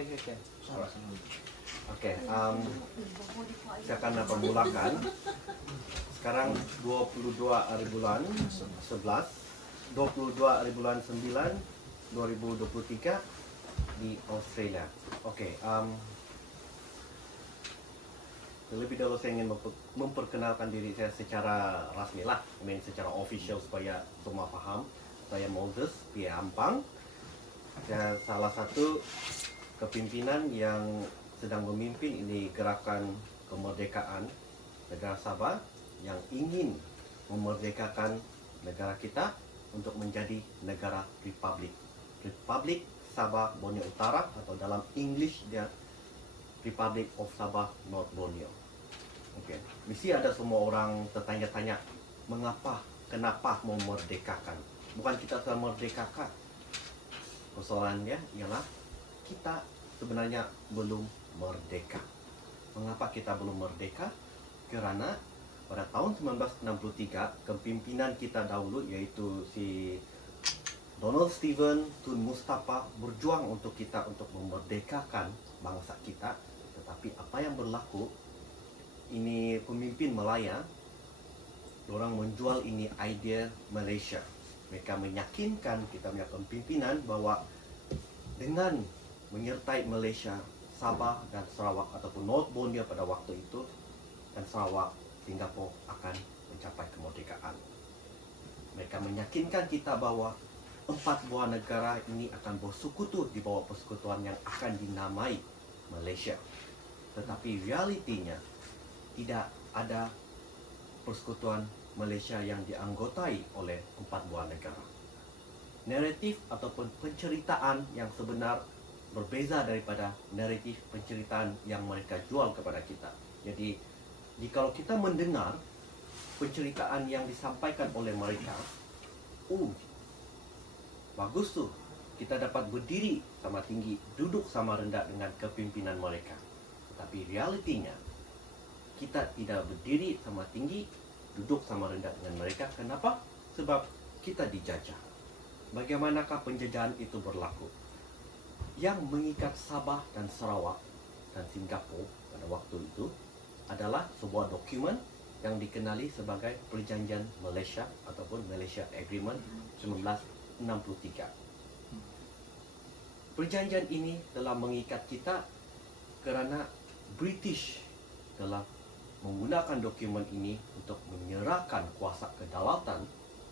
Okay. Oke, saya akan memulakan. Sekarang 22 hari bulan 11, 22 hari bulan 9, 2023 di Australia. Oke, terlebih dahulu saya ingin memperkenalkan diri saya secara rasmi lah, secara official supaya semua paham. Saya Moses Pia Ampang. Saya salah satu kepimpinan yang sedang memimpin ini gerakan kemerdekaan negara Sabah yang ingin memerdekakan negara kita untuk menjadi negara republik. Republik Sabah Borneo Utara, atau dalam English dia Republic of Sabah North Borneo. Oke, mesti ada semua orang tertanya-tanya kenapa memerdekakan? Bukan kita telah merdekakan. Persoalannya ialah kita sebenarnya belum merdeka. Mengapa kita belum merdeka? Kerana pada tahun 1963 kepimpinan kita dahulu, yaitu si Donald Stephen Tun Mustafa, berjuang untuk kita untuk memerdekakan bangsa kita. Tetapi apa yang berlaku, ini pemimpin Malaya, orang menjual ini idea Malaysia. Mereka meyakinkan kita punya kepimpinan bahwa dengan menyertai Malaysia, Sabah dan Sarawak ataupun North Borneo pada waktu itu, dan Sarawak, Singapura akan mencapai kemerdekaan. Mereka meyakinkan kita bahwa 4 buah negara ini akan bersekutu di bawah persekutuan yang akan dinamai Malaysia. Tetapi realitinya tidak ada persekutuan Malaysia yang dianggotai oleh 4 buah negara. Naratif ataupun penceritaan yang sebenar berbeza daripada naratif penceritaan yang mereka jual kepada kita. Jadi, jika kita mendengar penceritaan yang disampaikan oleh mereka, bagus tuh, kita dapat berdiri sama tinggi, duduk sama rendah dengan kepimpinan mereka. Tetapi realitinya, kita tidak berdiri sama tinggi, duduk sama rendah dengan mereka. Kenapa? Sebab kita dijajah. Bagaimanakah penjajahan itu berlaku? Yang mengikat Sabah dan Sarawak dan Singapura pada waktu itu adalah sebuah dokumen yang dikenali sebagai Perjanjian Malaysia ataupun Malaysia Agreement 1963. Perjanjian ini telah mengikat kita kerana British telah menggunakan dokumen ini untuk menyerahkan kuasa kedaulatan,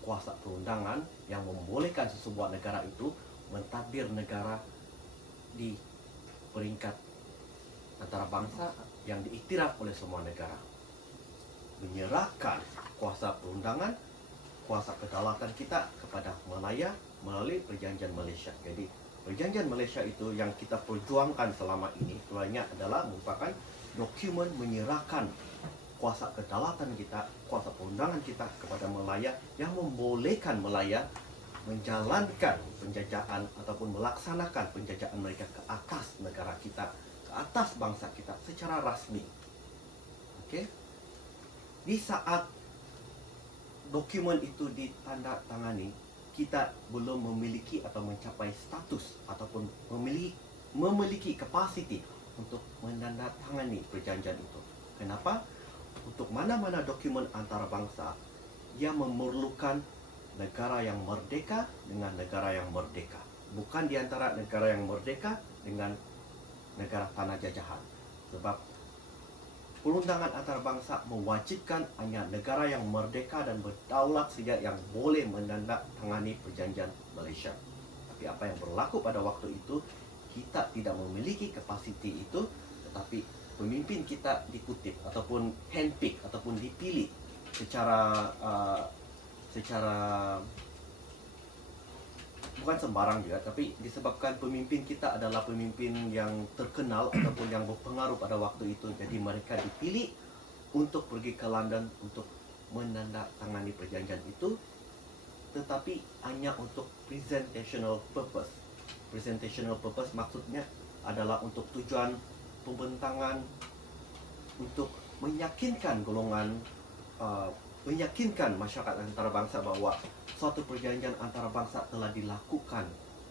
kuasa perundangan yang membolehkan sesebuah negara itu mentadbir negara di peringkat antarabangsa yang diiktiraf oleh semua negara. Menyerahkan kuasa perundangan, kuasa kedaulatan kita kepada Malaya melalui Perjanjian Malaysia. Jadi Perjanjian Malaysia itu yang kita perjuangkan selama ini sebenarnya adalah merupakan dokumen menyerahkan kuasa kedaulatan kita, kuasa perundangan kita kepada Malaya yang membolehkan Malaya menjalankan penjajahan ataupun melaksanakan penjajahan mereka ke atas negara kita, ke atas bangsa kita secara rasmi. Okey? Di saat dokumen itu ditandatangani, kita belum memiliki atau mencapai status ataupun memiliki kapasiti untuk menandatangani perjanjian itu. Kenapa? Untuk mana-mana dokumen antarabangsa, ia memerlukan negara yang merdeka dengan negara yang merdeka. Bukan di antara negara yang merdeka dengan negara tanah jajahan. Sebab perundangan antarabangsa mewajibkan hanya negara yang merdeka dan berdaulat saja yang boleh menandatangani Perjanjian Malaysia. Tapi apa yang berlaku pada waktu itu, kita tidak memiliki kapasiti itu, tetapi pemimpin kita dikutip ataupun handpick ataupun dipilih secara bukan sembarang juga, tapi disebabkan pemimpin kita adalah pemimpin yang terkenal ataupun yang berpengaruh pada waktu itu. Jadi mereka dipilih untuk pergi ke London untuk menandatangani perjanjian itu, tetapi hanya untuk presentational purpose. Presentational purpose maksudnya adalah untuk tujuan pembentangan, untuk meyakinkan meyakinkan masyarakat antarabangsa bahawa suatu perjanjian antarabangsa telah dilakukan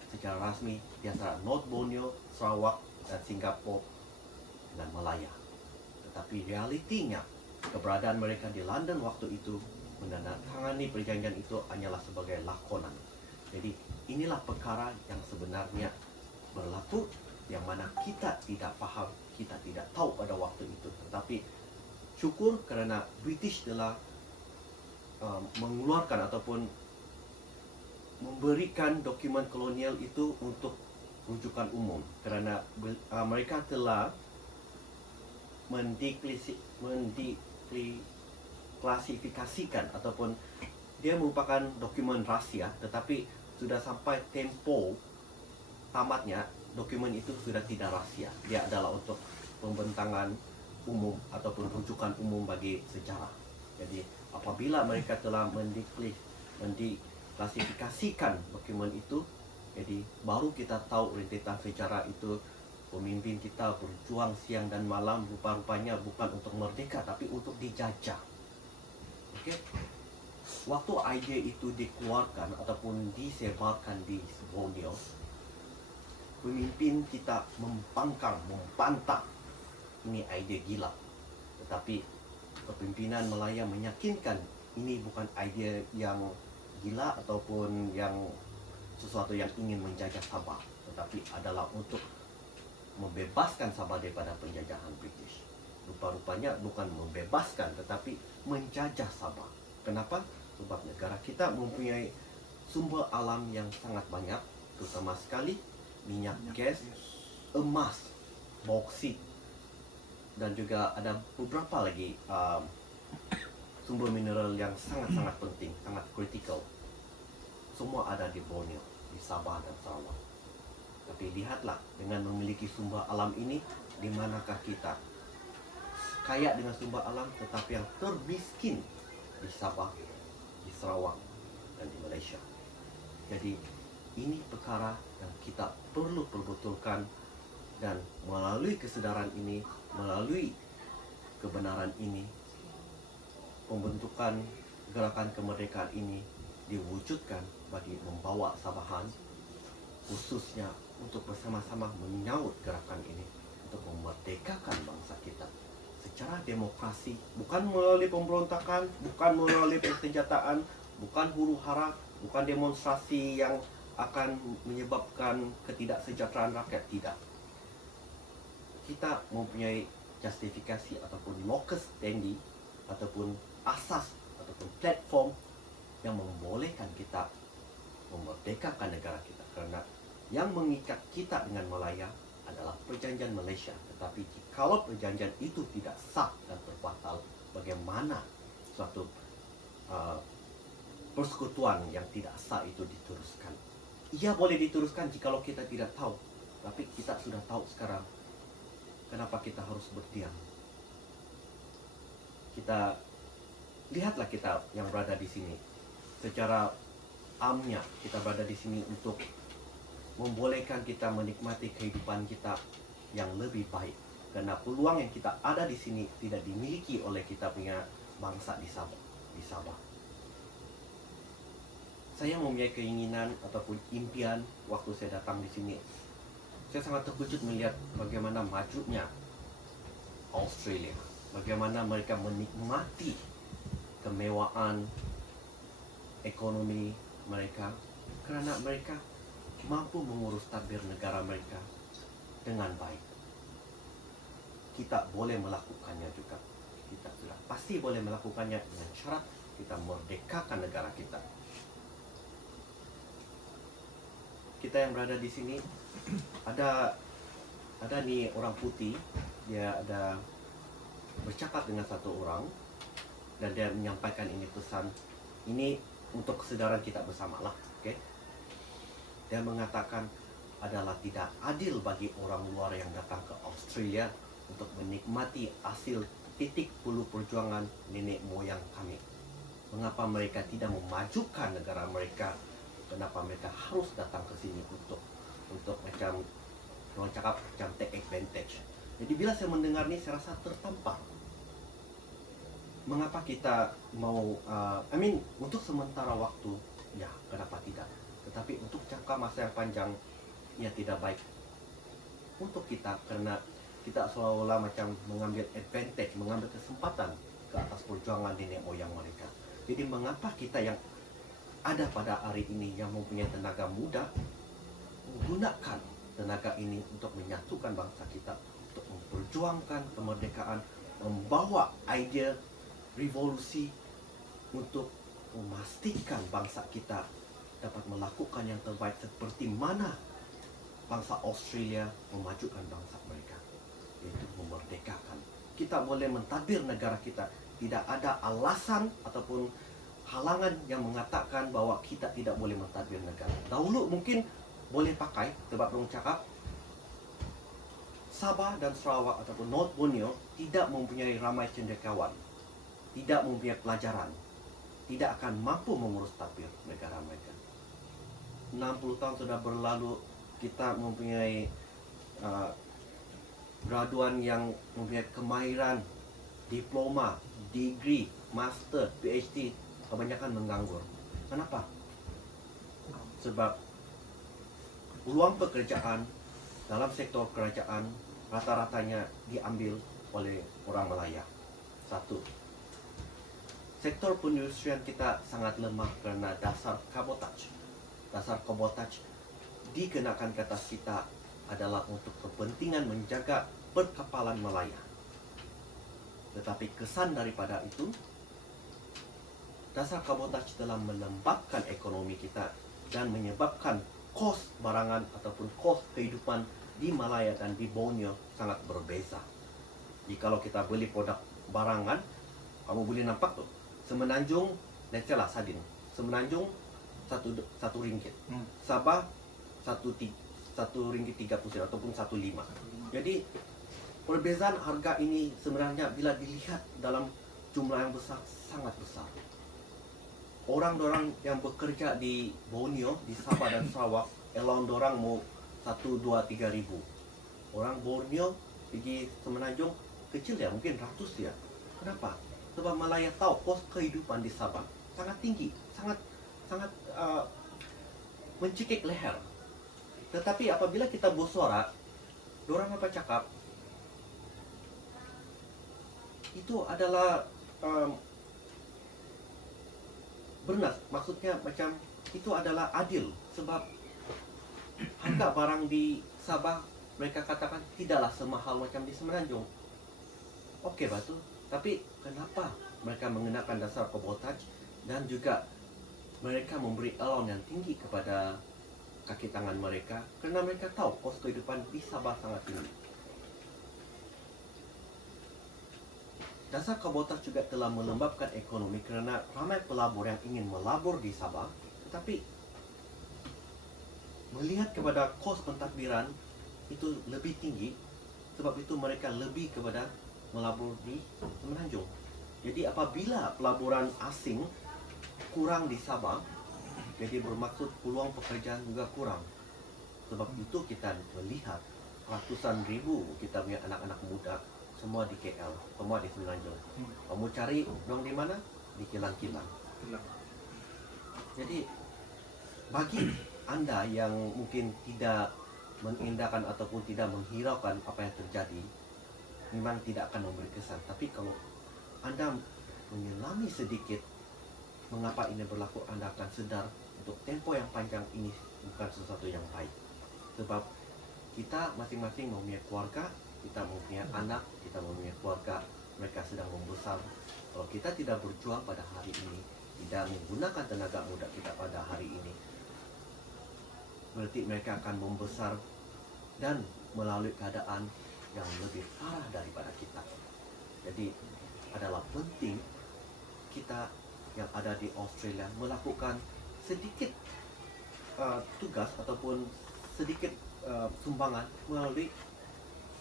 secara rasmi di antara North Borneo, Sarawak, dan Singapura dengan Malaya. Tetapi realitinya, keberadaan mereka di London waktu itu menandatangani perjanjian itu hanyalah sebagai lakonan. Jadi inilah perkara yang sebenarnya berlaku, yang mana kita tidak faham, kita tidak tahu pada waktu itu. Tetapi syukur kerana British telah mengeluarkan ataupun memberikan dokumen kolonial itu untuk rujukan umum, kerana mereka telah klasifikasikan ataupun dia merupakan dokumen rahsia, tetapi sudah sampai tempo tamatnya dokumen itu sudah tidak rahsia. Dia adalah untuk pembentangan umum ataupun rujukan umum bagi sejarah. Jadi apabila mereka telah mendiklasifikasikan dokumen itu, jadi baru kita tahu rentetan sejarah itu. Pemimpin kita berjuang siang dan malam, rupa-rupanya bukan untuk merdeka tapi untuk dijajah. Okey. Waktu idea itu dikeluarkan ataupun disebarkan di Borneo, pemimpin kita membantah ini idea gila. Tetapi kepimpinan Malaya meyakinkan ini bukan idea yang gila ataupun yang sesuatu yang ingin menjajah Sabah, tetapi adalah untuk membebaskan Sabah daripada penjajahan British. Rupa-rupanya bukan membebaskan tetapi menjajah Sabah. Kenapa? Sebab negara kita mempunyai sumber alam yang sangat banyak, terutama sekali minyak gas, emas, bauksit, dan juga ada beberapa lagi sumber mineral yang sangat-sangat penting, sangat kritikal. Semua ada di Borneo, di Sabah dan Sarawak. Tapi lihatlah, dengan memiliki sumber alam ini, di manakah kita? Kaya dengan sumber alam, tetapi yang termiskin di Sabah, di Sarawak, dan di Malaysia. Jadi, ini perkara yang kita perlu perbetulkan, dan melalui kesedaran ini, melalui kebenaran ini, pembentukan gerakan kemerdekaan ini diwujudkan bagi membawa Sabahan, khususnya untuk bersama-sama menyaut gerakan ini untuk memerdekakan bangsa kita secara demokrasi, bukan melalui pemberontakan, bukan melalui persenjataan, bukan huru-hara, bukan demonstrasi yang akan menyebabkan ketidaksejahteraan rakyat. Tidak. Kita mempunyai justifikasi ataupun locus standi ataupun asas ataupun platform yang membolehkan kita memerdekakan negara kita, kerana yang mengikat kita dengan Malaya adalah perjanjian Malaysia. Tetapi kalau perjanjian itu tidak sah dan terbatal, bagaimana suatu persekutuan yang tidak sah itu diteruskan? Ia boleh diteruskan jikalau kita tidak tahu. Tapi kita sudah tahu sekarang. Kenapa kita harus berdiam? Lihatlah kita yang berada di sini. Secara amnya kita berada di sini untuk membolehkan kita menikmati kehidupan kita yang lebih baik. Kerana peluang yang kita ada di sini tidak dimiliki oleh kita punya bangsa di Sabah. Saya mempunyai keinginan ataupun impian waktu saya datang di sini. Saya sangat terkejut melihat bagaimana majunya Australia. Bagaimana mereka menikmati kemewahan ekonomi mereka kerana mereka mampu mengurus tadbir negara mereka dengan baik. Kita boleh melakukannya juga. Kita sudah pasti boleh melakukannya dengan syarat kita merdekakan negara kita. Kita yang berada di sini ada nih orang putih, dia ada bercakap dengan satu orang dan dia menyampaikan ini pesan ini untuk kesedaran kita bersamalah, okey? Dia mengatakan adalah tidak adil bagi orang luar yang datang ke Australia untuk menikmati hasil titik bulu perjuangan nenek moyang kami. Mengapa mereka tidak memajukan negara mereka? Kenapa mereka harus datang ke sini untuk macam orang cakap macam take advantage? Jadi bila saya mendengar ni saya rasa tertampar. Mengapa kita mau untuk sementara waktu, ya kenapa tidak? Tetapi untuk jangka masa yang panjang, ia tidak baik. untuk kita, karena kita seolah-olah macam mengambil advantage, mengambil kesempatan ke atas perjuangan nenek moyang mereka. Jadi mengapa kita yang ada pada hari ini yang mempunyai tenaga muda menggunakan tenaga ini untuk menyatukan bangsa kita, untuk memperjuangkan kemerdekaan, membawa idea revolusi untuk memastikan bangsa kita dapat melakukan yang terbaik seperti mana bangsa Australia memajukan bangsa mereka, yaitu memerdekakan. Kita boleh mentadbir negara kita. Tidak ada alasan ataupun halangan yang mengatakan bahwa kita tidak boleh mentadbir negara. Dahulu mungkin boleh pakai, sebab orang cakap Sabah dan Sarawak ataupun North Borneo tidak mempunyai ramai cendekiawan, tidak mempunyai pelajaran, tidak akan mampu mengurus tadbir negara mereka. 60 tahun sudah berlalu, kita mempunyai graduan yang mempunyai kemahiran, diploma, degree, master, PhD, kebanyakan menganggur. Kenapa? Sebab peluang pekerjaan dalam sektor kerajaan rata-ratanya diambil oleh orang Malaya. Satu, sektor perindustrian kita sangat lemah kerana dasar kabotaj. Dasar kabotaj dikenakan ke atas kita adalah untuk kepentingan menjaga perkapalan Malaya. Tetapi kesan daripada itu, dasar kabotaj telah melembabkan ekonomi kita dan menyebabkan kos barangan ataupun kos kehidupan di Malaya dan di Borneo sangat berbeza. Jadi kalau kita beli produk barangan, kamu boleh nampak tuh, Semenanjung, let's say lah sardin, Semenanjung satu ringgit, Sabah satu ringgit 30 sen ataupun 1.5. Jadi perbezaan harga ini sebenarnya bila dilihat dalam jumlah yang besar, sangat besar. Orang-orang yang bekerja di Borneo, di Sabah dan Sarawak, allowance orang mau 1, 2, 3 ribu. Orang Borneo pergi Semenanjung kecil ya, mungkin ratus ya. Kenapa? Sebab Malaya tahu kos kehidupan di Sabah sangat tinggi, sangat mencekik leher. Tetapi apabila kita bersuara, dorang apa cakap? Itu adalah bernas, maksudnya macam itu adalah adil. Sebab harga barang di Sabah mereka katakan tidaklah semahal macam di Semenanjung. Okey betul. Tapi kenapa mereka mengenakan dasar kabotaj dan juga mereka memberi allowance yang tinggi kepada kaki tangan mereka? Kerana mereka tahu kos kehidupan di Sabah sangat tinggi. Dasar kabotaj juga telah melembabkan ekonomi kerana ramai pelabur yang ingin melabur di Sabah, tetapi melihat kepada kos pentadbiran itu lebih tinggi, sebab itu mereka lebih kepada melabur di Semenanjung. Jadi apabila pelaburan asing kurang di Sabah, jadi bermaksud peluang pekerjaan juga kurang. Sebab itu kita melihat ratusan ribu kita punya anak-anak muda semua di KL, semua di Semenanjung. Kamu cari dong di mana? Di kilang-kilang. Jadi bagi anda yang mungkin tidak mengindahkan ataupun tidak menghiraukan apa yang terjadi, memang tidak akan memberi kesan. Tapi kalau anda menyelami sedikit mengapa ini berlaku, anda akan sedar untuk tempo yang panjang ini bukan sesuatu yang baik. Sebab kita masing-masing mempunyai keluarga, kita mempunyai anak, kita mempunyai keluarga, mereka sedang membesar. Kalau kita tidak berjuang pada hari ini, tidak menggunakan tenaga muda kita pada hari ini, berarti mereka akan membesar dan melalui keadaan yang lebih parah daripada kita. Jadi adalah penting kita yang ada di Australia melakukan sedikit tugas ataupun sedikit sumbangan melalui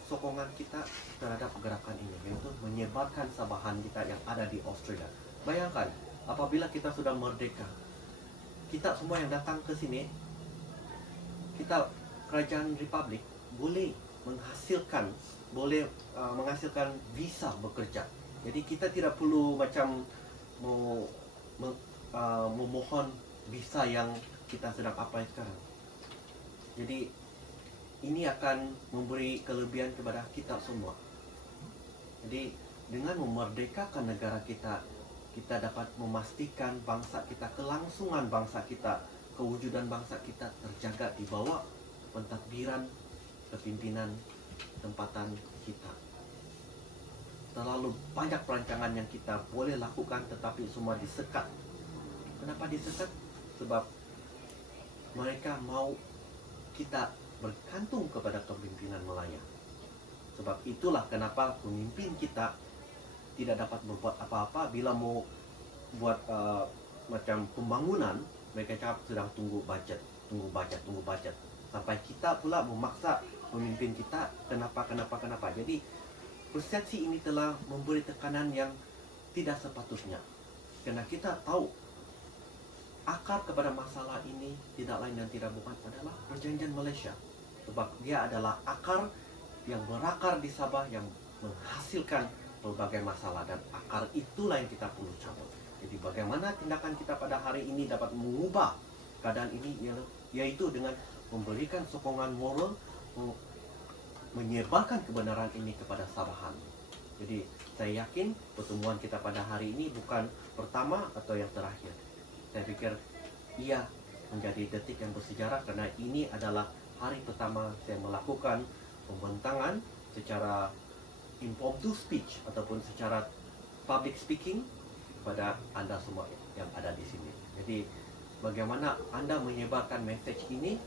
sokongan kita terhadap gerakan ini, yaitu menyebarkan Sabahan kita yang ada di Australia. Bayangkan, apabila kita sudah merdeka, kita semua yang datang ke sini, kita kerajaan Republik boleh menghasilkan visa bekerja. Jadi kita tidak perlu macam memohon visa yang kita sedang apply sekarang. Jadi ini akan memberi kelebihan kepada kita semua. Jadi dengan memerdekakan negara kita, kita dapat memastikan bangsa kita, kelangsungan bangsa kita, kewujudan bangsa kita terjaga di bawah pentadbiran kepimpinan tempatan kita. Terlalu banyak perancangan yang kita boleh lakukan, tetapi semua disekat. Kenapa disekat? Sebab mereka mau kita bergantung kepada kepimpinan Melaya. Sebab itulah kenapa pemimpin kita tidak dapat berbuat apa-apa bila mau buat macam pembangunan. Mereka cakap sedang tunggu budget. Sampai kita pula memaksa pemimpin kita kenapa. Jadi persepsi ini telah memberi tekanan yang tidak sepatutnya. Karena kita tahu akar kepada masalah ini tidak lain dan tidak bukan adalah perjanjian Malaysia. Sebab dia adalah akar yang berakar di Sabah yang menghasilkan berbagai masalah, dan akar itulah yang kita perlu cabut. Jadi bagaimana tindakan kita pada hari ini dapat mengubah keadaan ini, yaitu dengan memberikan sokongan moral, menyebarkan kebenaran ini kepada Sabahan. Jadi saya yakin pertemuan kita pada hari ini bukan pertama atau yang terakhir. Saya pikir ia menjadi detik yang bersejarah karena ini adalah hari pertama saya melakukan pembentangan secara impromptu speech ataupun secara public speaking kepada Anda semua yang ada di sini. Jadi bagaimana Anda menyebarkan message ini,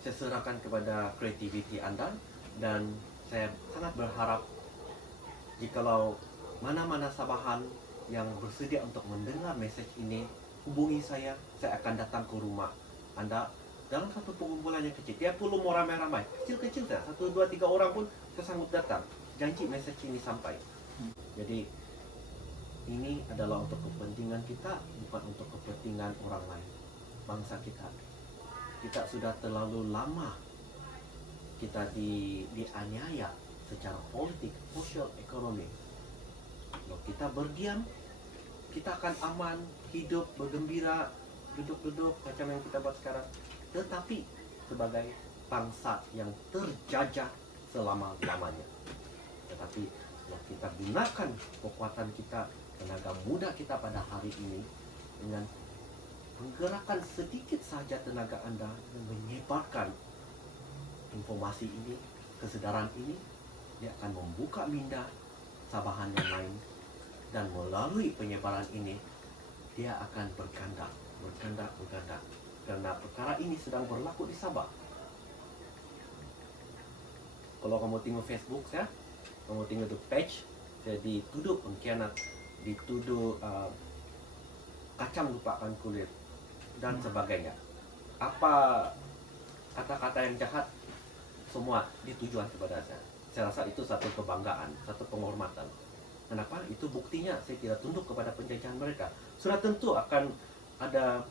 saya serahkan kepada kreativiti Anda, dan saya sangat berharap jikalau mana-mana Sabahan yang bersedia untuk mendengar message ini, hubungi saya akan datang ke rumah Anda dalam satu pengumpulan yang kecil. Dia perlu mau ramai-ramai, kecil-kecil saja, 1, 2, 3 orang pun saya sanggup datang. Janji message ini sampai. Jadi ini adalah untuk kepentingan kita, bukan untuk kepentingan orang lain. Bangsa kita sudah terlalu lama kita dianiaya secara politik, sosial, ekonomi. Kalau kita berdiam, kita akan aman, hidup, bergembira, duduk-duduk macam yang kita buat sekarang. Tetapi sebagai bangsa yang terjajah selama-lamanya. Tetapi kalau kita gunakan kekuatan kita, tenaga muda kita pada hari ini, dengan menggerakkan sedikit saja tenaga Anda dan menyebarkan informasi ini, kesedaran ini, dia akan membuka minda Sabahan yang lain, dan melalui penyebaran ini dia akan berganda. Karena perkara ini sedang berlaku di Sabah. Kalau kamu tengok Facebook saya, kamu tengok tu page, saya dituduh pengkhianat, dituduh kacang lupakan kulit dan sebagainya. Apa kata-kata yang jahat, semua ditujuan kepada saya. Saya rasa itu satu kebanggaan, satu penghormatan. Kenapa? Itu buktinya saya tidak tunduk kepada penjajahan mereka. Sudah tentu akan ada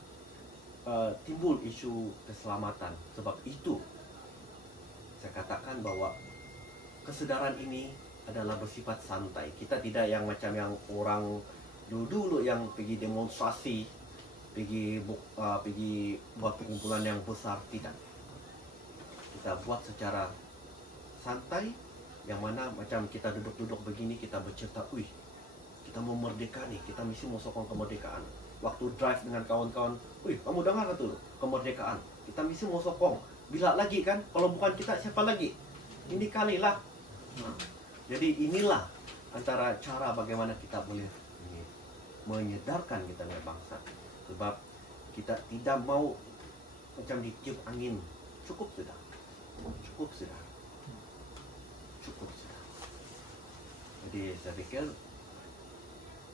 timbul isu keselamatan. Sebab itu saya katakan bahwa kesedaran ini adalah bersifat santai. Kita tidak yang macam yang orang dulu yang pergi demonstrasi, pergi buat pengumpulan yang besar. Tidak. Kita buat secara santai, yang mana macam kita duduk-duduk begini, kita bercerita, kita mau merdeka nih, kita mesti mau sokong kemerdekaan. Waktu drive dengan kawan-kawan, kamu dengar tu kemerdekaan, kita mesti mau sokong. Bila lagi kan, kalau bukan kita siapa lagi? Ini kalilah. Jadi inilah antara cara bagaimana kita boleh menyedarkan kita dari bangsa. Sebab kita tidak mau macam ditiup angin. Cukup sudah. Jadi saya pikir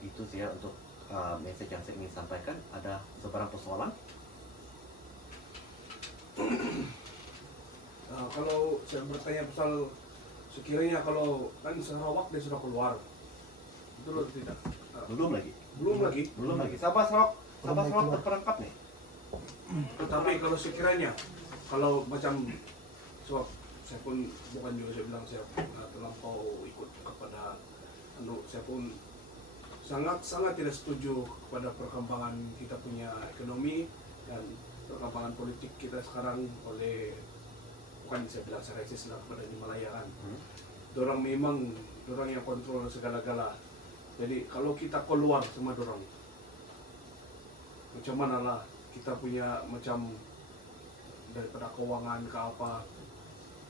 itu saja untuk message yang saya ingin sampaikan. Ada sebarang persoalan? Kalau saya bertanya pasal sekiranya kalau kan Sarawak dia sudah keluar, betul atau tidak? Belum lagi. Sabah Sarawak terperangkap nih. Tetapi kalau sekiranya, kalau macam sebab saya pun bukan juga saya bilang saya terlampau ikut kepada saya pun sangat tidak setuju kepada perkembangan kita punya ekonomi dan perkembangan politik kita sekarang oleh bukan saya bilang saya resist lah kepada di Malaya kan. Dorang memang dorang yang kontrol segala-gala. Jadi kalau kita keluar sama dorang, macam mana lah kita punya macam daripada keuangan ke apa,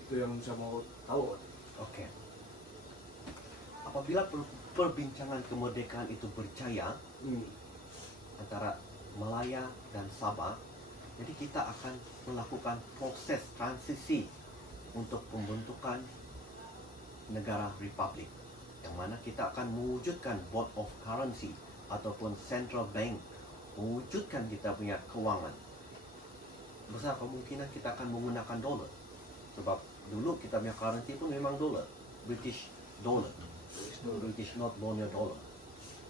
itu yang saya mau tahu. Oke. Apabila perbincangan kemerdekaan itu berjaya antara Malaya dan Sabah, jadi kita akan melakukan proses transisi untuk pembentukan negara republik, yang mana kita akan mewujudkan board of currency ataupun central bank, mewujudkan kita punya keuangan. Besar kemungkinan kita akan menggunakan dolar, sebab dulu kita punya currency pun memang dolar, British dollar, British not borneo dollar.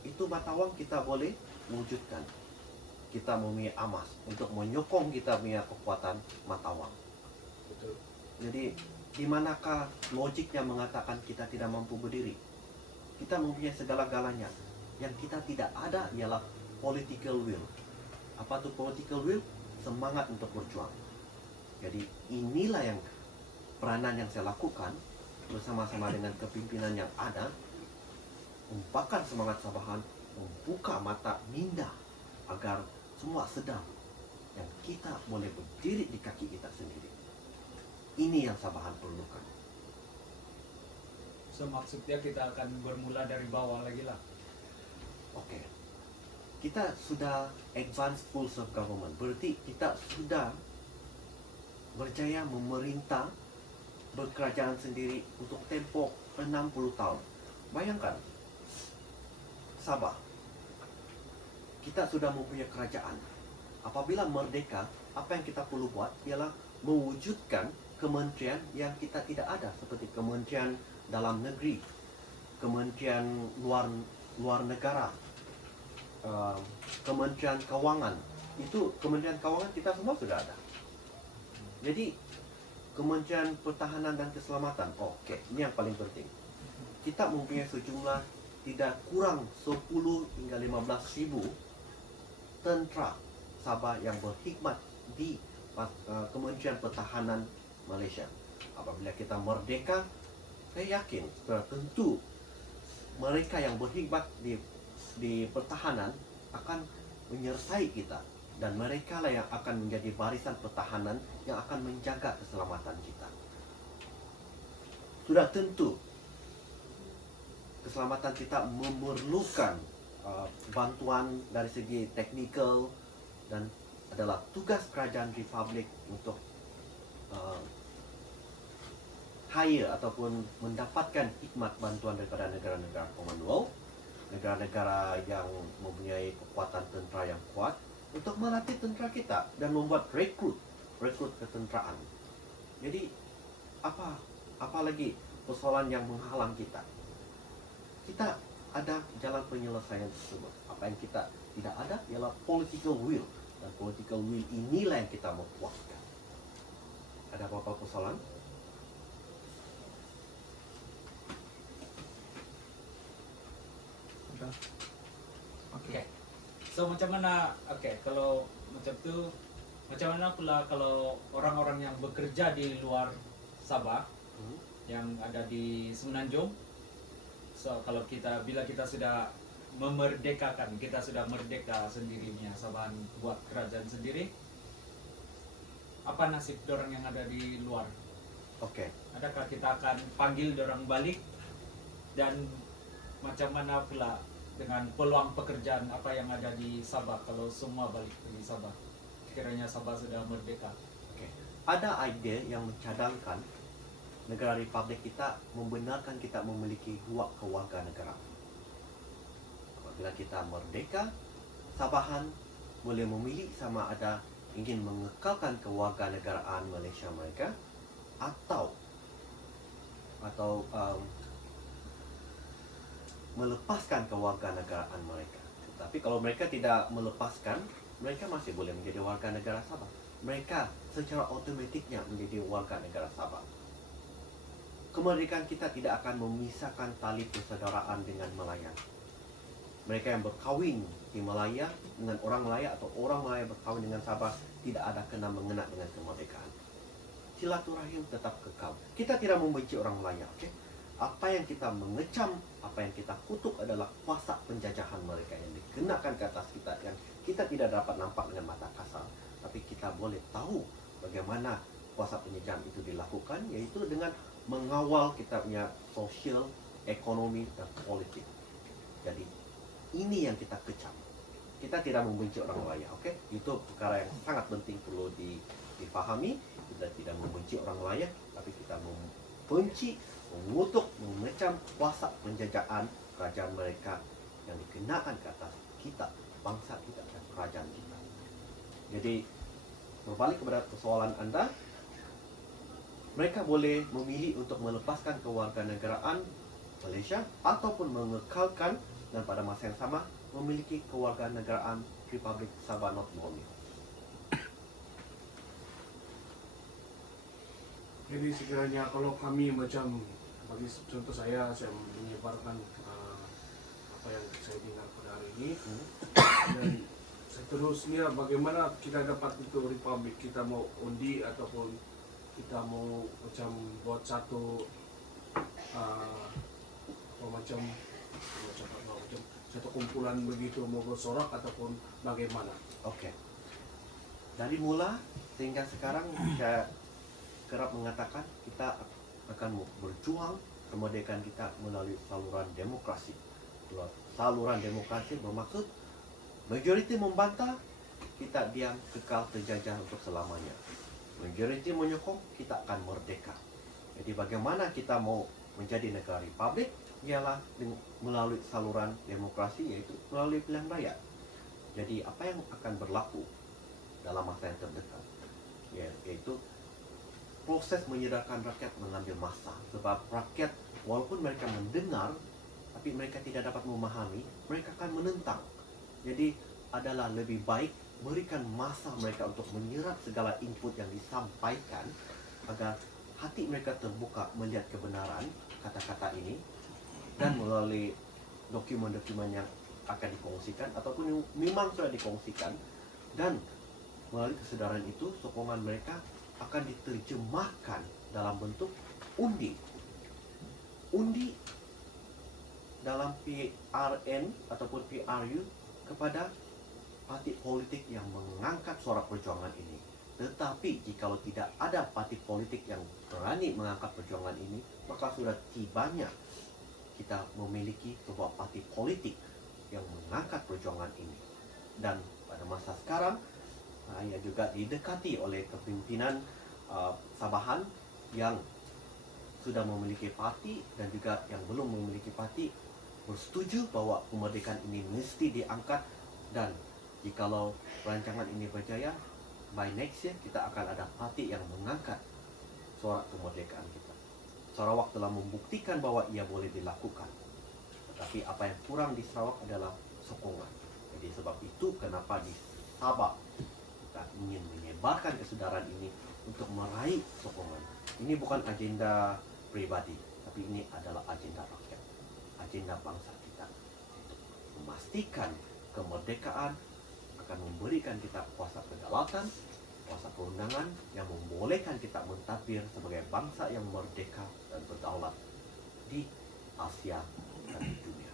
Itu mata wang kita boleh wujudkan. Kita mempunyai emas untuk menyokong kita punya kekuatan mata wang. Betul. Jadi di manakah logiknya mengatakan kita tidak mampu berdiri? Kita mempunyai segala-galanya. Yang kita tidak ada ialah political will. Apa itu political will? Semangat untuk berjuang. Jadi inilah yang peranan yang saya lakukan bersama-sama dengan kepimpinan yang ada, membakar semangat Sabahan, membuka mata minda agar semua sedar yang kita boleh berdiri di kaki kita sendiri. Ini yang Sabahan perlukan. So maksudnya kita akan bermula dari bawah lagi lah. Oke. Kita sudah advanced full self government. Berarti kita sudah berjaya memerintah berkerajaan sendiri untuk tempoh 60 tahun. Bayangkan, Sabah, kita sudah mempunyai kerajaan. Apabila merdeka, apa yang kita perlu buat ialah mewujudkan kementerian yang kita tidak ada, seperti Kementerian Dalam Negeri, Kementerian Luar Negara, Kementerian Keuangan. Itu Kementerian Keuangan kita semua sudah ada. Jadi Kementerian Pertahanan dan Keselamatan, oke, ini yang paling penting. Kita mempunyai sejumlah tidak kurang 10 hingga 15 ribu tentera Sabah yang berkhidmat di Kementerian Pertahanan Malaysia. Apabila kita merdeka, saya yakin tentu mereka yang berkhidmat di pertahanan akan menyertai kita, dan mereka lah yang akan menjadi barisan pertahanan yang akan menjaga keselamatan kita. Sudah tentu keselamatan kita memerlukan bantuan dari segi teknikal, dan adalah tugas kerajaan republik untuk hire ataupun mendapatkan hikmat bantuan daripada negara-negara Commonwealth, negara-negara yang mempunyai kekuatan tentera yang kuat, untuk melatih tentera kita dan membuat rekrut ketenteraan. Jadi apa lagi persoalan yang menghalang kita? Kita ada jalan penyelesaian tersebut. Apa yang kita tidak ada ialah political will, dan political will inilah yang kita mau puaskan. Ada apa-apa persoalan? Oke. So macam mana? Oke, kalau macam tu, macam mana pula kalau orang-orang yang bekerja di luar Sabah, yang ada di Semenanjung? So kalau bila kita sudah memerdekakan, kita sudah merdeka sendirinya, Sabahan buat kerajaan sendiri, apa nasib orang yang ada di luar? Oke. Adakah kita akan panggil orang balik, dan macam mana pula dengan peluang pekerjaan apa yang ada di Sabah kalau semua balik di Sabah? Kiranya Sabah sudah merdeka. Oke. Ada ide yang mencadangkan negara republik kita membenarkan kita memiliki hak kewarganegaraan. Apabila kita merdeka, Sabahan boleh memilih sama ada ingin mengekalkan kewarganegaraan Malaysia mereka atau melepaskan kewarganegaraan mereka. Tetapi kalau mereka tidak melepaskan, mereka masih boleh menjadi warga negara Sabah. Mereka secara otomatiknya menjadi warga negara Sabah. Kemerdekaan kita tidak akan memisahkan tali persaudaraan dengan Malaya. Mereka yang berkahwin di Malaya dengan orang Malaya atau orang Malaya berkahwin dengan Sabah tidak ada kena mengena dengan kemerdekaan. silaturahim tetap kekal. Kita tidak membenci orang Melayu, oke? Apa yang kita mengecam, apa yang kita kutuk adalah kuasa penjajahan mereka yang dikenakan ke atas kita, yang kita tidak dapat nampak dengan mata kasar, tapi kita boleh tahu bagaimana kuasa penjajahan itu dilakukan, yaitu dengan mengawal kita punya sosial, ekonomi, dan politik. Jadi ini yang kita kecam. Kita tidak membenci orang Melayu, oke? Itu perkara yang sangat penting perlu dipahami. Kita tidak membenci orang Melayu, tapi kita membenci, mengutuk, mengecam kuasa penjajahan kerajaan mereka yang dikenakan ke atas kita, bangsa kita, dan kerajaan kita. Jadi berbalik kepada persoalan Anda, mereka boleh memilih untuk melepaskan kewarganegaraan Malaysia ataupun mengekalkan dan pada masa yang sama memiliki kewarganegaraan Republik Sabah Not Borneo. Jadi sekiranya kalau kami macam, bagi contoh saya menyebarkan apa yang saya dengar pada hari ini, dan seterusnya bagaimana kita dapat itu republik, kita mau undi ataupun kita mau macam buat satu macam satu kumpulan begitu, mau bersorak ataupun bagaimana? Oke. Dari mula sehingga sekarang saya kerap mengatakan kita akan berjuang kemerdekaan kita melalui saluran demokrasi. Saluran demokrasi bermaksud majoriti membantah, kita diam kekal terjajah untuk selamanya. Majoriti menyokong, kita akan merdeka. Jadi bagaimana kita mau menjadi negara republik ialah melalui saluran demokrasi, yaitu melalui pilihan rakyat. Jadi apa yang akan berlaku dalam masa yang terdekat, yaitu proses menyedarkan rakyat mengambil masa. Sebab rakyat walaupun mereka mendengar, tapi mereka tidak dapat memahami, mereka akan menentang. Jadi adalah lebih baik berikan masa mereka untuk menyerap segala input yang disampaikan, agar hati mereka terbuka melihat kebenaran kata-kata ini, dan melalui dokumen-dokumen yang akan dikongsikan ataupun yang memang sudah dikongsikan, dan melalui kesedaran itu sokongan mereka akan diterjemahkan dalam bentuk undi dalam PRN ataupun PRU kepada parti politik yang mengangkat suara perjuangan ini. Tetapi jikalau tidak ada parti politik yang berani mengangkat perjuangan ini, maka sudah tibanya kita memiliki sebuah parti politik yang mengangkat perjuangan ini. Dan pada masa sekarang saya juga didekati oleh kepimpinan Sabahan yang sudah memiliki parti dan juga yang belum memiliki parti, bersetuju bahwa kemerdekaan ini mesti diangkat, dan jikalau rancangan ini berjaya, by next year kita akan ada parti yang mengangkat suara kemerdekaan kita. Sarawak telah membuktikan bahwa ia boleh dilakukan. Tetapi apa yang kurang di Sarawak adalah sokongan. Jadi sebab itu kenapa di Sabah kita ingin menyebarkan kesedaran ini untuk meraih sokongan. Ini bukan agenda pribadi, tapi ini adalah agenda rakyat, agenda bangsa kita, untuk memastikan kemerdekaan akan memberikan kita kuasa kedaulatan, kuasa keundangan yang membolehkan kita mentadbir sebagai bangsa yang merdeka dan berdaulat di Asia dan di dunia.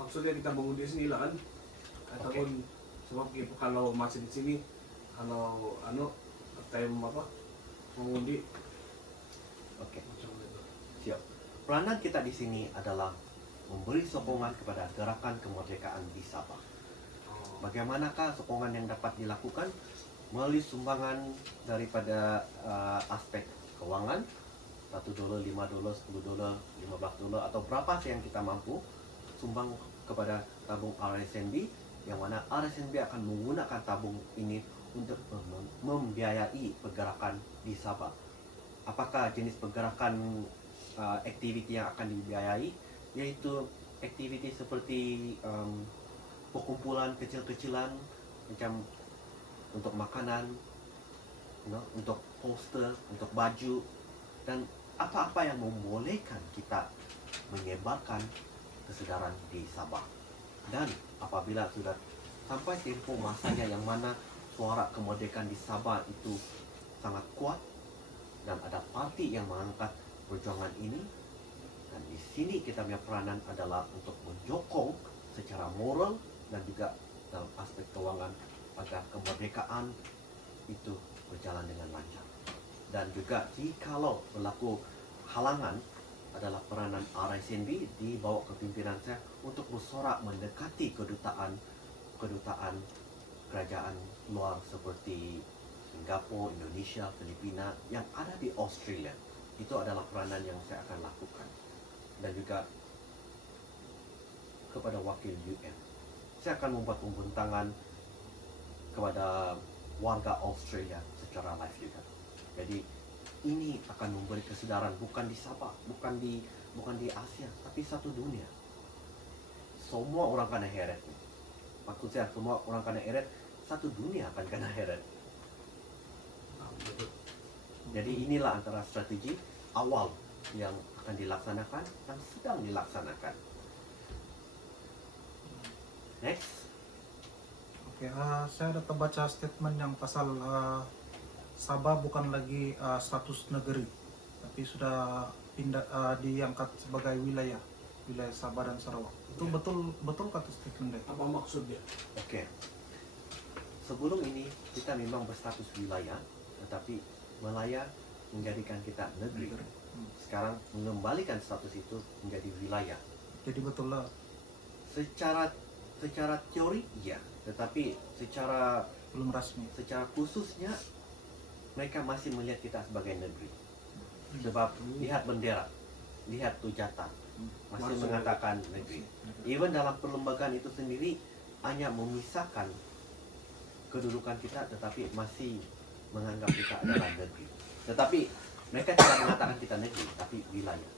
Maksudnya kita mengundi sini lah kan, ataupun sebab kalau masih di sini, kalau time apa mengundi, Oke. macam itu. Siap. Peranan kita di sini adalah memberi sokongan kepada gerakan kemerdekaan di Sabah. Bagaimanakah sokongan yang dapat dilakukan? Melalui sumbangan daripada aspek keuangan, $1, $5, $10, $15, atau berapa sih yang kita mampu sumbang kepada tabung RSNB, yang mana RSNB akan menggunakan tabung ini untuk membiayai pergerakan di Sabah. Apakah jenis pergerakan aktiviti yang akan dibiayai? Yaitu aktiviti seperti perkumpulan kecil-kecilan, macam untuk makanan, untuk poster, untuk baju, dan apa-apa yang membolehkan kita menyebarkan kesedaran di Sabah. Dan apabila sudah sampai tempoh masanya yang mana suara kemerdekaan di Sabah itu sangat kuat dan ada parti yang mengangkat perjuangan ini. Dan di sini kita punya peranan adalah untuk menyokong secara moral dan juga dalam aspek keuangan agar kemerdekaan itu berjalan dengan lancar. Dan juga jikalau berlaku halangan adalah peranan RSNB di bawah kepimpinan saya untuk bersorak mendekati kedutaan kerajaan luar seperti Singapura, Indonesia, Filipina yang ada di Australia. Itu adalah peranan yang saya akan lakukan. Dan juga kepada wakil UN. Saya akan membuat pembentangan kepada warga Australia secara live juga. Jadi ini akan memberi kesedaran bukan di Sabah, bukan di Asia, tapi satu dunia. Semua orang kena heret. Maksud saya semua orang kena heret, satu dunia akan kena heret. Jadi inilah antara strategi awal yang akan dilaksanakan dan sedang dilaksanakan. Next. Oke, saya ada terbaca statement yang pasal Sabah bukan lagi status negeri, tapi sudah pindah diangkat sebagai wilayah Sabah dan Sarawak. Itu Ya. betul kata statement dia. Apa maksudnya? Oke. Sebelum ini kita memang berstatus wilayah, tetapi Malaya menjadikan kita negeri. Sekarang mengembalikan status itu menjadi wilayah. Jadi betul lah. Secara teori iya, tetapi secara Belum rasmi. khususnya mereka masih melihat kita sebagai negeri. Sebab lihat bendera, lihat tujatan, masih mengatakan negeri. Even dalam perlembagaan itu sendiri hanya memisahkan kedudukan kita, tetapi masih menganggap kita adalah negeri. Tetapi mereka tidak mengatakan kita negeri, tapi wilayah.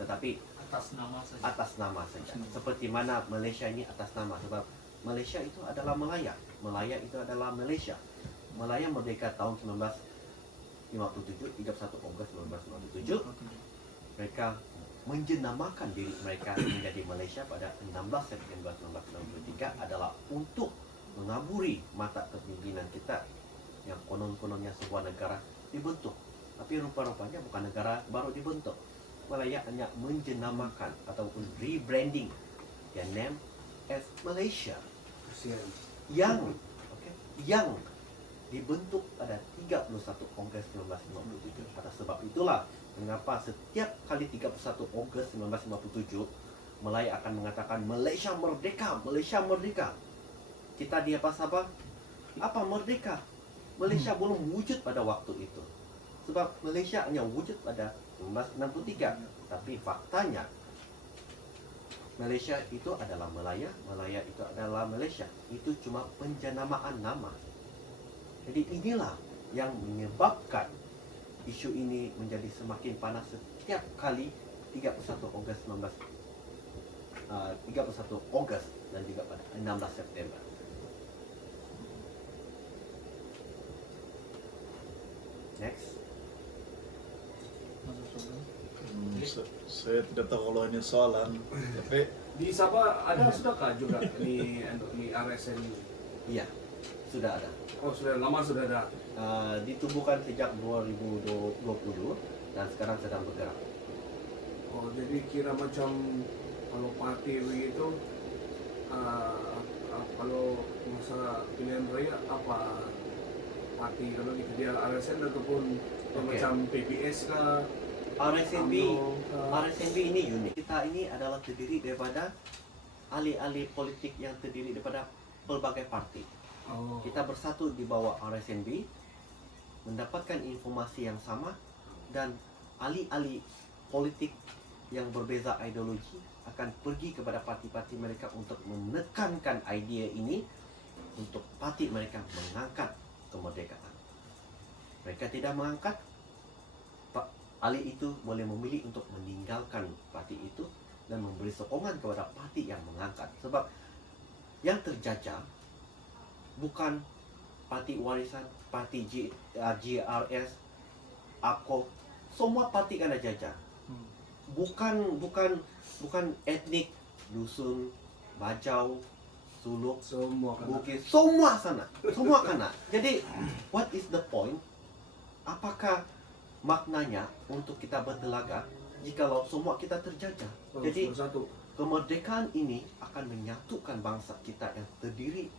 Tetapi atas nama saja. atas nama saja. Seperti mana Malaysia ini atas nama, sebab Malaysia itu adalah Melaya. Melaya itu adalah Malaysia. Melaya merdeka tahun 1957, 31 Ogos 1957. Mereka menjenamakan diri mereka menjadi Malaysia pada 16 September 1963 adalah untuk mengaburi mata kepimpinan kita yang konon-kononnya sebuah negara dibentuk. Tapi rupa-rupanya bukan negara baru dibentuk. Malaya hanya menjenamakan ataupun rebranding their name as Malaysia Kasihan. yang dibentuk pada 31 Ogos 1957. Atas sebab itulah mengapa setiap kali 31 Ogos 1957 Malaya akan mengatakan Malaysia merdeka, Malaysia merdeka. Kita di Sabah, apa merdeka? Malaysia belum wujud pada waktu itu. Sebab Malaysia hanya wujud pada 1963. Tapi faktanya Malaysia itu adalah Malaya, Malaya itu adalah Malaysia. Itu cuma penjenamaan nama. Jadi inilah yang menyebabkan isu ini menjadi semakin panas setiap kali 31 Ogos 31 Ogos dan juga pada 16 September. Next. Saya tidak tahu kalau ini soalan, tapi Di Sabah ada sudahkah juga ni RSN ini? Iya, sudah ada. Oh sudah lama sudah ada. Ditubuhkan sejak 2020 dan sekarang sedang bergerak. Oh jadi kira macam kalau parti begitu kalau masa pilihan raya apa parti kalau gitu dia RSN ataupun Oke. macam PPS kah? RSNB UMNO kah? RSNB ini unik. Kita ini adalah terdiri daripada ahli-ahli politik yang terdiri daripada pelbagai parti. Oh. Kita bersatu di bawah RSNB, mendapatkan informasi yang sama, dan ahli-ahli politik yang berbeza ideologi akan pergi kepada parti-parti mereka untuk menekankan idea ini untuk parti mereka mengangkat kemerdekaan. Mereka tidak mengangkat, ahli itu boleh memilih untuk meninggalkan parti itu dan memberi sokongan kepada parti yang mengangkat. Sebab yang terjajah bukan parti warisan, parti GRS, AKO, semua parti kena jajah. Bukan etnik, dusun, bajau, Suluk, Semua kan. Bukit, semua sana, semua kena. Jadi, what is the point? Apakah maknanya untuk kita bergelagat jikalau semua kita terjajah? Jadi, Bersatu. kemerdekaan ini akan menyatukan bangsa kita yang terdiri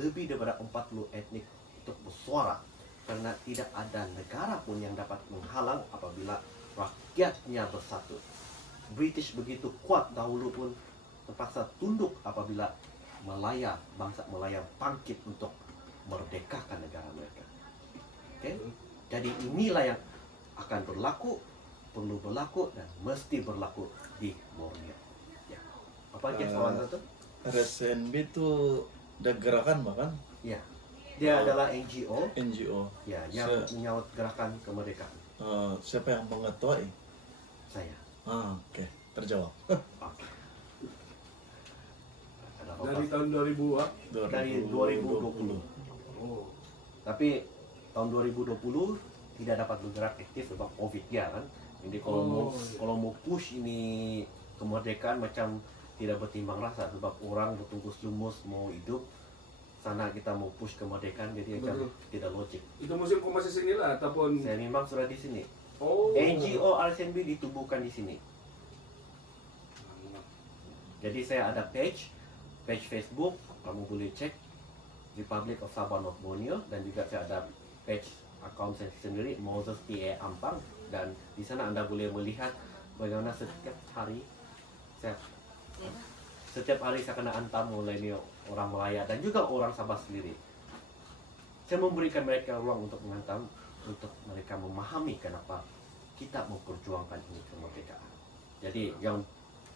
lebih daripada 40 etnik untuk bersuara. Karena tidak ada negara pun yang dapat menghalang apabila rakyatnya bersatu. British begitu kuat dahulu pun terpaksa tunduk apabila Malaya, bangsa Malaya bangkit untuk merdekakan negara mereka. Oke? Jadi inilah yang akan berlaku, perlu berlaku dan mesti berlaku di Borneo. Ya. Apa aja soalan itu? RSNB itu ada gerakan bahkan Ya. Dia adalah NGO NGO. ya yang menyawat gerakan kemerdekaan. Siapa yang mengetuai? Saya. Oke, terjawab. Oke. Ada apa-apa? Dari tahun 2000 ah. Dari 2020. Oh. Tapi tahun 2020 tidak dapat bergerak aktif sebab Covid ya kan. Jadi kalau mau push ini kemerdekaan macam tidak bertimbang rasa sebab orang bertungkus lumus mau hidup, sana kita mau push kemerdekaan jadi macam tidak logik. Itu musim kau masih sini lah ataupun Saya memang sudah di sini. oh. NGO RSNB ditubuhkan di sini. Jadi saya ada page Facebook, kamu boleh cek Republic of Sabah North Borneo, dan juga saya ada page account saya sendiri Moses PA Ampang, dan di sana Anda boleh melihat bagaimana setiap hari saya kena hantam oleh ini orang Melaya dan juga orang Sabah sendiri. Saya memberikan mereka ruang untuk menghantam, untuk mereka memahami kenapa kita memperjuangkan ini kemerdekaan. Jadi yang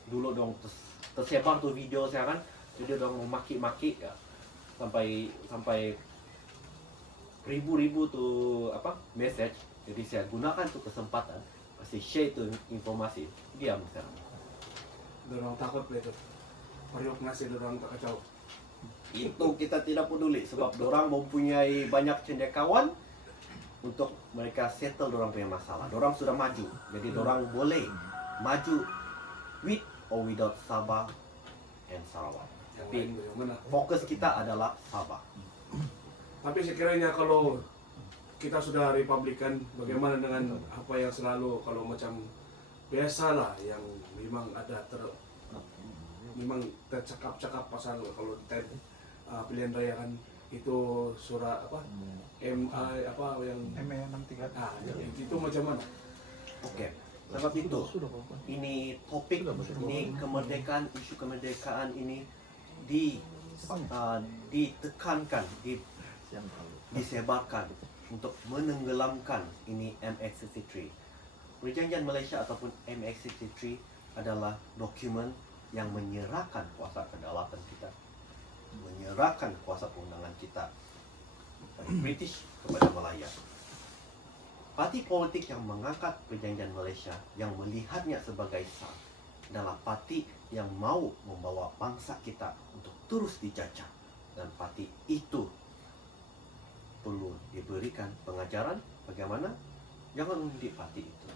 dulu dong tersebar tuh video saya kan, jadi dong memaki-maki ya, sampai ribu-ribu tuh message. Jadi saya gunakan tuh kesempatan kasih share tuh informasi, diam sekarang. Dorang takut lah itu. Periuk nasi dorang tak kacau. Itu kita tidak peduli sebab dorang mempunyai banyak cendekiawan untuk mereka settle dorang punya masalah. Dorang sudah maju, jadi dorang boleh maju with or without Sabah and Sarawak. Yang Tapi lain yang mana? fokus kita adalah Sabah. Tapi sekiranya kalau kita sudah Republikan, bagaimana dengan apa yang selalu kalau macam biasalah yang memang ada memang tercakap-cakap pasal kalau pilihan raya kan itu surat apa MI apa yang ME 63. itu macam mana? Oke. Sebab itu Sudah Bapak. ini topik ini kemerdekaan, isu kemerdekaan ini ditekankan, disebarkan untuk menenggelamkan ini MX63. Perjanjian Malaysia ataupun MX63 adalah dokumen yang menyerahkan kuasa kedaulatan kita, menyerahkan kuasa perundangan kita dari British kepada Malaya. Parti politik yang mengangkat perjanjian Malaysia, yang melihatnya sebagai sah, adalah parti yang mau membawa bangsa kita untuk terus dijajah. Dan parti itu perlu diberikan pengajaran bagaimana jangan undi parti itu.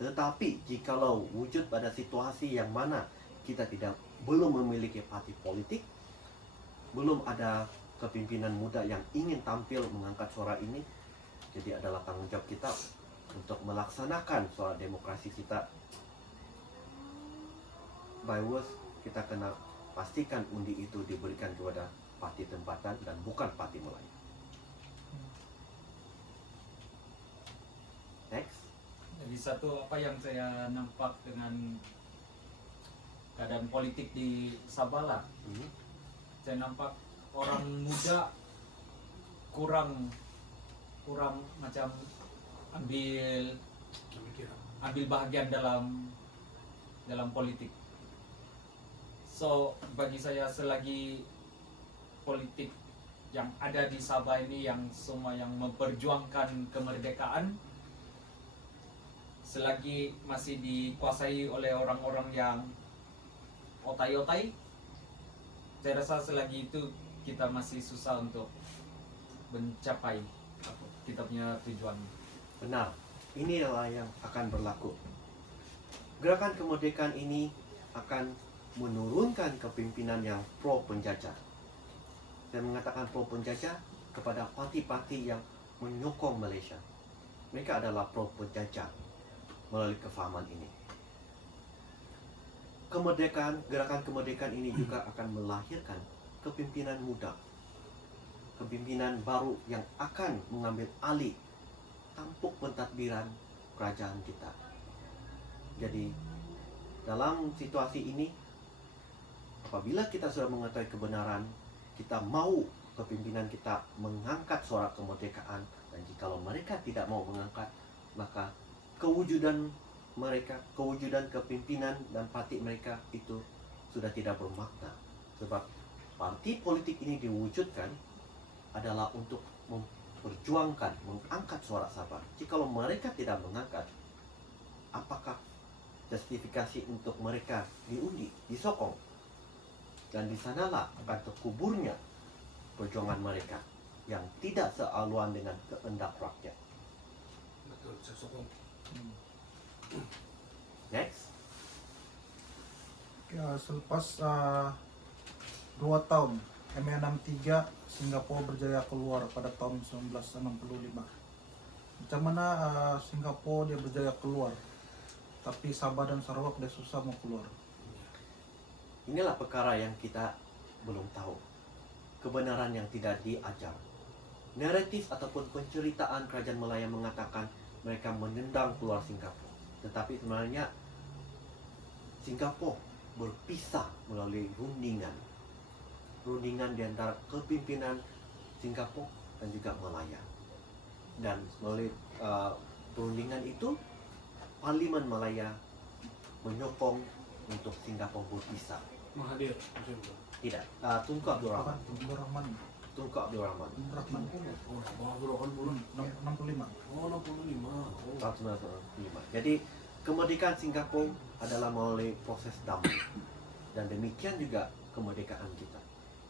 Tetapi jikalau wujud pada situasi yang mana kita belum memiliki parti politik, belum ada kepimpinan muda yang ingin tampil mengangkat suara ini, jadi adalah tanggung jawab kita untuk melaksanakan suara demokrasi kita. By words, kita kena pastikan undi itu diberikan kepada parti tempatan dan bukan parti Melayu. Next. Jadi satu apa yang saya nampak dengan keadaan politik di Sabah lah, saya nampak orang muda kurang macam ambil bahagian dalam politik. So bagi saya selagi politik yang ada di Sabah ini yang semua yang memperjuangkan kemerdekaan, selagi masih dikuasai oleh orang-orang yang otai-otai, saya rasa selagi itu kita masih susah untuk mencapai kita punya tujuan. Benar, inilah yang akan berlaku. Gerakan kemerdekaan ini akan menurunkan kepimpinan yang pro penjajah saya mengatakan pro penjajah kepada parti-parti yang menyokong Malaysia. Mereka adalah pro penjajah melalui kefahaman ini. Gerakan kemerdekaan ini juga akan melahirkan kepimpinan muda, kepimpinan baru yang akan mengambil alih tampuk pentadbiran kerajaan kita. Jadi dalam situasi ini, apabila kita sudah mengetahui kebenaran, kita mau kepimpinan kita mengangkat suara kemerdekaan, dan jikalau mereka tidak mau mengangkat, maka kewujudan mereka, kewujudan kepimpinan dan parti mereka itu sudah tidak bermakna. Sebab parti politik ini diwujudkan adalah untuk memperjuangkan, mengangkat suara Sabah. Jikalau mereka tidak mengangkat, apakah justifikasi untuk mereka diundi, disokong? Dan di sanalah akan terkuburnya perjuangan mereka yang tidak sealuan dengan kehendak rakyat. Betul, saya sokong. Next. Ya, selepas 2 tahun ME63 Singapura berjaya keluar pada tahun 1965. Macam mana Singapura dia berjaya keluar, tapi Sabah dan Sarawak dia susah mau keluar. Inilah perkara yang kita belum tahu. Kebenaran yang tidak diajar. Naratif ataupun penceritaan kerajaan Melaya mengatakan mereka menendang keluar Singapura. Tetapi sebenarnya Singapura berpisah melalui rundingan. Rundingan di antara kepimpinan Singapura dan juga Melaya. Dan melalui perundingan itu, Parlimen Melaya menyokong untuk Singapura berpisah. Mahathir, macam tu. Tidak, Tunku Abdul Rahman. Abdul Rahman. Tunku Abdul Rahman. Abdul Rahman. Oh, Abdul Rahman pula. 65. Oh, 65. Oh. Tahun 1945. Jadi kemerdekaan Singapura adalah melalui proses damai. Dan demikian juga kemerdekaan kita.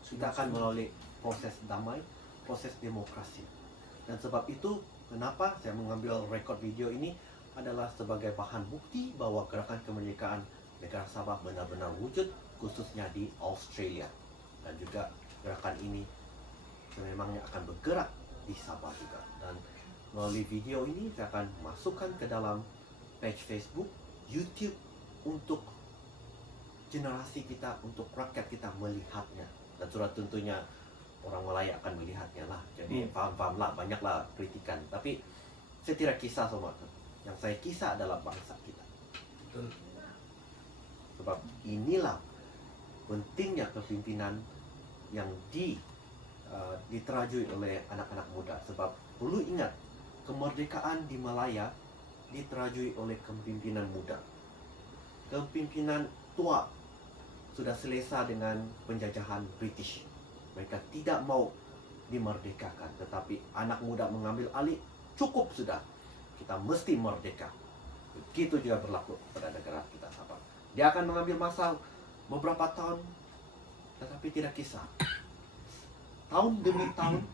Kita akan melalui proses damai, proses demokrasi. Dan sebab itu, kenapa saya mengambil rekod video ini adalah sebagai bahan bukti bahwa gerakan kemerdekaan negara Sabah benar-benar wujud, khususnya di Australia. Dan juga gerakan ini memangnya akan bergerak di Sabah juga. Dan melalui video ini saya akan masukkan ke dalam page Facebook, YouTube untuk generasi kita, untuk rakyat kita melihatnya. Dan sudah tentunya orang Melaya akan melihatnya lah. Jadi faham-fahamlah, banyaklah kritikan. Tapi saya tidak kisah semua. Yang saya kisah adalah bangsa kita. Betul. Sebab inilah pentingnya kepimpinan yang diterajui oleh anak-anak muda. Sebab perlu ingat, kemerdekaan di Malaya diterajui oleh kepimpinan muda. Kepimpinan tua sudah selesa dengan penjajahan British. Mereka tidak mau dimerdekakan, tetapi anak muda mengambil alih, cukup sudah. Kita mesti merdeka. Begitu juga berlaku pada negara kita Sabah. Dia akan mengambil masa beberapa tahun, tetapi tidak kisah. Tahun demi tahun,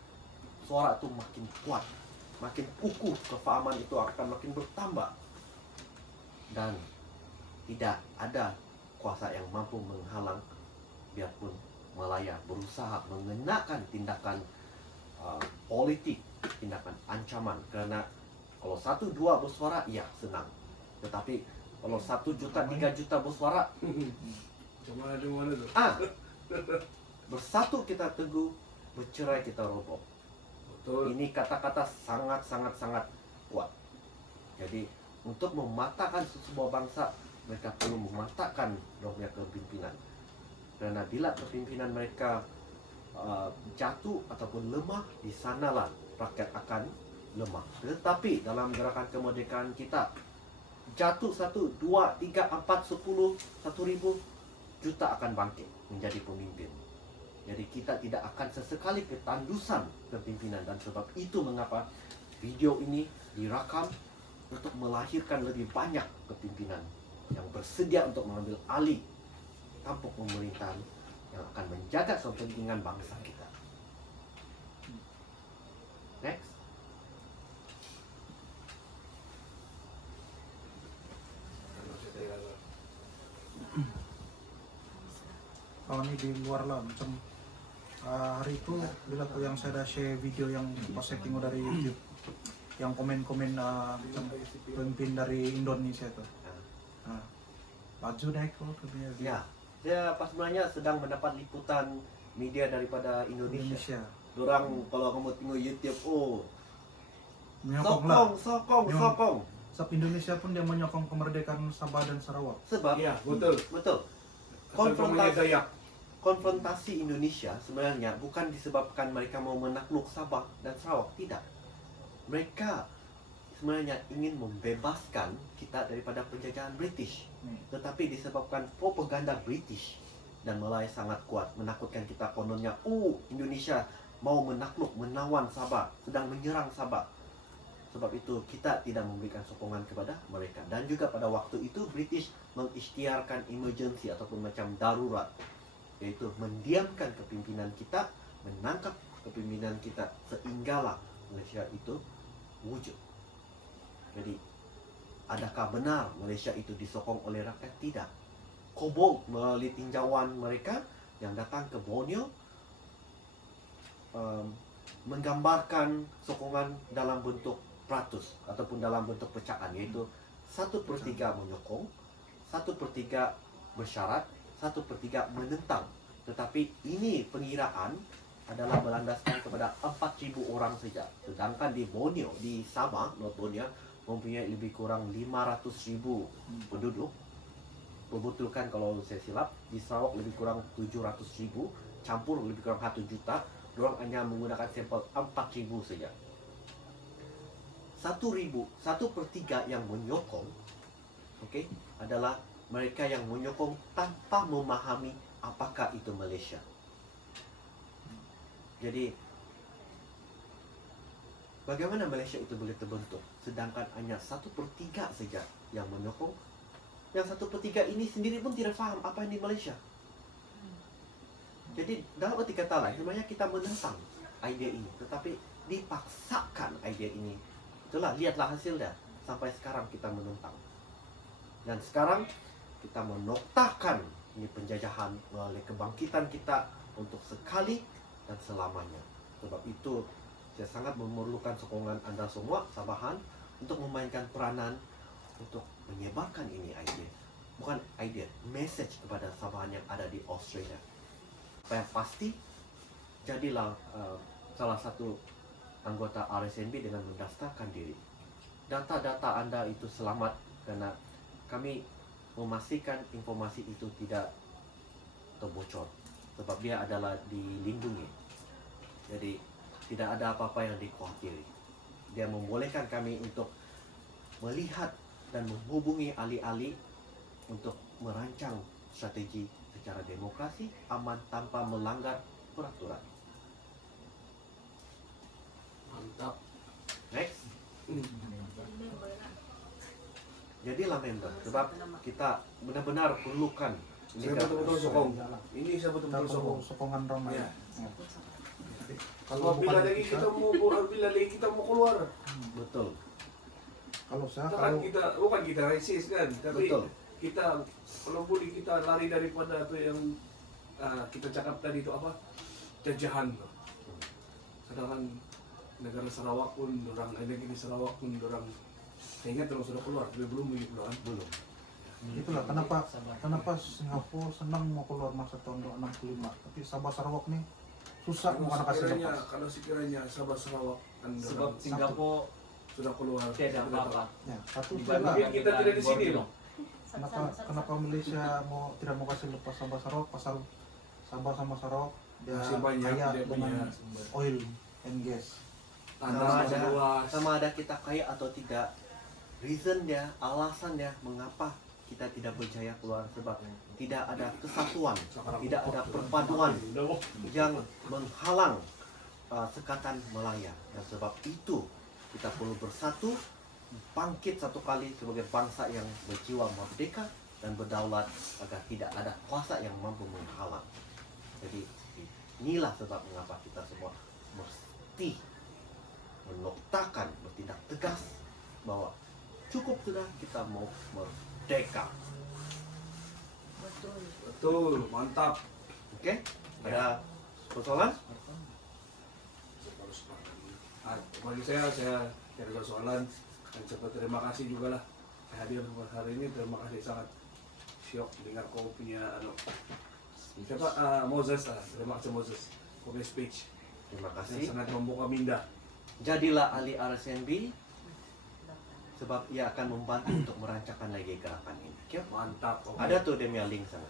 suara itu makin kuat, makin kukuh, kefahaman itu akan makin bertambah. Dan tidak ada kuasa yang mampu menghalang, biarpun Malaya berusaha mengenakan tindakan politik, tindakan ancaman. Karena kalau 1-2 bersuara, ya senang. Tetapi kalau 1 juta, 3 juta bersuara, Cuma ada mana tu? bersatu kita teguh, bercerai kita roboh. Betul. Ini kata-kata sangat kuat. Jadi untuk mematahkan sebuah bangsa, mereka perlu mematahkan rohnya kepimpinan. Karena bila kepimpinan mereka jatuh ataupun lemah, di sanalah rakyat akan lemah. Tetapi dalam gerakan kemerdekaan kita, jatuh 1, 2, 3, 4, 10, 1,000 juta akan bangkit menjadi pemimpin. Jadi kita tidak akan sesekali ketandusan kepimpinan. Dan sebab itu mengapa video ini direkam untuk melahirkan lebih banyak kepimpinan yang bersedia untuk mengambil alih tampuk pemerintahan yang akan menjaga kepentingan bangsa kita. Next. Kalau ini di luar lah, macam hari itu bila tuh yang saya ada share video yang pas saya tengok dari YouTube, yang komen-komen macam pemimpin dari Indonesia tuh. Nah, baju naik kok ke dia. Ya, dia pas sebenarnya sedang mendapat liputan media daripada Indonesia. Dorang kalau kamu tengok YouTube, oh Menyokong lah. sokong. Sebab Indonesia pun dia menyokong kemerdekaan Sabah dan Sarawak. Sebab Iya, betul. konfrontasi Dayak. konfrontasi Indonesia sebenarnya bukan disebabkan mereka mau menakluk Sabah dan Sarawak, tidak. Mereka sebenarnya ingin membebaskan kita daripada penjajahan British. Tetapi disebabkan propaganda British dan Malaya sangat kuat menakutkan kita, kononnya Indonesia mau menakluk, menawan Sabah, sedang menyerang Sabah. Sebab itu kita tidak memberikan sokongan kepada mereka. Dan juga pada waktu itu British mengisytiharkan emergency ataupun macam darurat, yaitu mendiamkan kepimpinan kita, menangkap kepimpinan kita sehinggalah Malaysia itu wujud. Jadi adakah benar Malaysia itu disokong oleh rakyat? Tidak. Kobold melalui tinjauan mereka yang datang ke Borneo menggambarkan sokongan dalam bentuk peratus ataupun dalam bentuk pecahan, yaitu 1/3 menyokong, 1/3 bersyarat, 1/3 menentang. Tetapi ini pengiraan adalah berlandaskan kepada 4,000 orang saja. Sedangkan di Borneo, di Sabah, North Borneo mempunyai lebih kurang 500,000 penduduk. Berbetulkan kalau saya silap, di Sarawak lebih kurang 700,000, campur lebih kurang 1 juta. Diorang hanya menggunakan sampel 4,000 saja. 1/3 yang menyokong, okay, adalah mereka yang menyokong tanpa memahami apakah itu Malaysia. Jadi bagaimana Malaysia itu boleh terbentuk sedangkan hanya 1/3 saja yang menyokong? Yang 1/3 ini sendiri pun tidak faham apa yang di Malaysia. Jadi dalam arti kata lain, sebenarnya kita menentang idea ini, tetapi dipaksakan idea ini. Itulah, lihatlah hasilnya. Sampai sekarang kita menentang. Dan sekarang kita menoktakan ini penjajahan melalui kebangkitan kita untuk sekali dan selamanya. Sebab itu saya sangat memerlukan sokongan Anda semua, Sabahan, untuk memainkan peranan untuk menyebarkan ini idea. Bukan idea, message kepada Sabahan yang ada di Australia. Supaya pasti jadilah salah satu anggota RSNB dengan mendaftarkan diri. Data-data Anda itu selamat karena kami memastikan informasi itu tidak terbocor. Sebab dia adalah dilindungi. Jadi tidak ada apa-apa yang dikhawatiri. Dia membolehkan kami untuk melihat dan menghubungi ahli-ahli untuk merancang strategi secara demokrasi, aman, tanpa melanggar peraturan. Mantap. Next. Jadilah member. Sebab kita benar-benar perlukan ini. Saya betul-betul sokong. Ini saya Kita betul-betul perlu sokong. sokongan ramai. Ya. Kalau Bila bukan lagi kita mau keluar, kalau saya kan kalau kita bukan kita resist kan, tapi Betul. kita kalau boleh kita lari daripada apa yang kita cakap tadi itu apa, jajahan tuh. Sedangkan negara Sarawak pun negeri Sarawak pun orang, saya ingat orang sudah keluar, tapi belum begitu keluar. Belum. itulah kenapa Singapura senang mau keluar masa tahun 65, tapi Sabah Sarawak nih susah mau anak kasih lepas. Kalau sekiranya Sabah Sarawak kan Sebab orang Singapura sudah keluar, tidak sudah apa-apa. Ya, satu Dibanding sudah. Tapi kita tidak di sini Borneo. loh. Kenapa Malaysia tidak mau kasih lepas Sabah Sarawak? Pasal Sabah sama Sarawak dia Masih banyak kaya dia punya dengan oil and gas. tanah masih luas. Sama ada kita kaya atau tidak, reason dia, alasan dia mengapa kita tidak berjaya keluar, sebab tidak ada kesatuan, tidak ada perpaduan yang menghalang sekatan Malaya. Dan sebab itu kita perlu bersatu, bangkit satu kali sebagai bangsa yang berjiwa merdeka dan berdaulat agar tidak ada kuasa yang mampu menghalang. Jadi inilah sebab mengapa kita semua mesti menoktakan, bertindak tegas bahwa cukup sudah kita mau merdeka. Betul, mantap. Oke? Ada Persoalan? Saya harus sepakat. Bagi saya tidak ada persoalan. Dan cepat terima kasih juga lah. Saya hadir hari ini, terima kasih sangat. Syok dengar kau punya siapa Moses, terima kasih Moses. Kau punya speech Terima yang kasih. sangat membuka minda. Jadilah ahli RSNB sebab ia akan membantu untuk merancangkan lagi gerakan ini. Okay? Mantap. Oke. Ada tuh dia punya link sana.